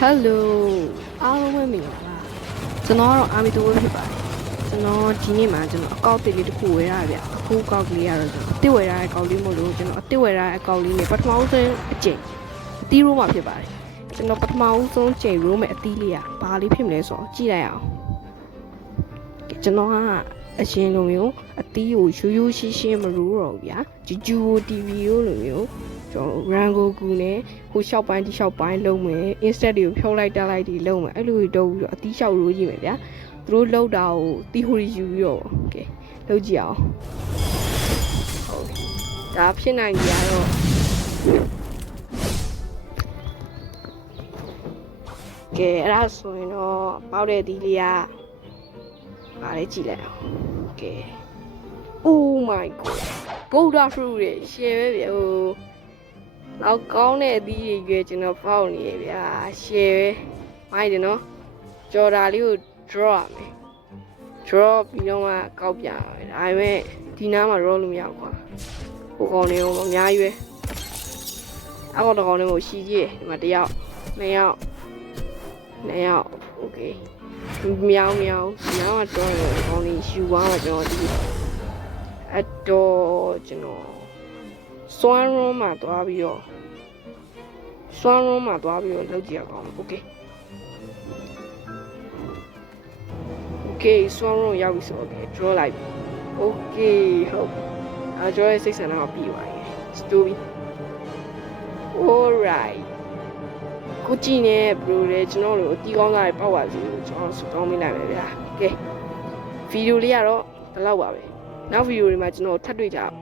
Hello အားလုံးပဲမင်္ဂလာပါကျွန်တော်ကတော့အာမီတိုဝဲဖြစ်ပါတယ်ကျွန်တော်ဒီနေ့မှာကျွန်တော်အကောင့်တစ်လေးတစ်ခုဝယ်ရဗျအခုအကောင့်ကလေးကတော့ကျွန်တော်အတစ်ဝယ်ရတဲ့အကောင့်လေးမို့လို့ကျွန်တော်အတစ်ဝယ်ရတဲ့အကောင့်လေးနဲ့ပထမဦးဆုံးအကျင့်အသီးရိုးမှာဖြစ်ပါတယ်ကျွန်တော်ပထမဦးဆုံးကျင့်ရိုးမဲ့အသီးလေးကဘာလေးဖြစ်မလဲဆိုတော့ကြည့်လိုက်အောင်ကျွန်တော်ကအရင်လိုမျိုးအသီးကိုရိုးရိုးရှင်းရှင်းမရိုးတော့ဘူးဗျာဂျူဂျူ TV ရိုးလိုမျိုးကျွန်တော်ရန်ကိုကူနဲ့ဟိုရှောက်ပိုင်းဒီရှောက်ပိုင်းလုံးမယ် instead တွေကိုဖြုတ်လိုက်တက်လိုက်ဒီလုံးမယ်အဲ့လိုတော့ပြီးတော့အသီးလျှောက်ရိုးကြည့်မယ်ဗျာသူတို့လောက်တာကိုတီဟိုရီယူပြီးတော့ကဲလုပ်ကြည့်အောင်ဟုတ်ဒါဖြစ်နိုင်ကြတော့ကဲအဲ့ဒါဆိုရင်တော့ပေါက်တဲ့ဒီလေးကပါလေကြည့်လိုက်အောင်ကဲ Oh my god ဗုဒ္ဓဖရုရဲ့ရှယ်ပဲဗျဟိုနောက်ကောင်းတဲ့အသီးတွေရွယ်ကျွန်တော်ပေါက်နေရဗျာရှယ်ပဲမိုက်တယ်နော်ကြော်တာလေးကို draw ရမယ် draw ပြီးတော့မှကောက်ပြရမယ်ဒါပေမဲ့ဒီနားမှာ draw လို့မရဘူးကွာဟိုကောင်လေးကအများကြီးပဲအကောင်တစ်ကောင်လေးကိုရှီကြည့်ဒီမှာတစ်ယောက်နှစ်ယောက် okay မြောင်းဒီနားမှာ draw လို့ကောင်လေးယူသွားမှာကျွန်တော်ဒီအဲ့တော့ကျွန်တော်စွမ်းရုံးမှာသွားပြီးတော့လုပ်ကြည့်အောင်โอเคစွမ်းရုံးရောက်ပြီဆိုတော့ draw လိုက်ပြီ okay ဟုတ်draw ရဲ့စိတ်ဆန္ဒကပြီးသွားပြီ story alright ကိုကြည့်နေဘယ်လိုလဲကျွန်တော်တို့အတီးကောင်းသားတွေပောက်ပါစီလို့ကျွန်တော်ဆုတောင်းပေးလိုက်မယ်ဗျာကဲဗီဒီယိုလေးကတော့ဒီလောက်ပါပဲနောက်ဗီဒီယိုတွေမှာကျွန်တော်ထပ်တွေ့ကြအောင်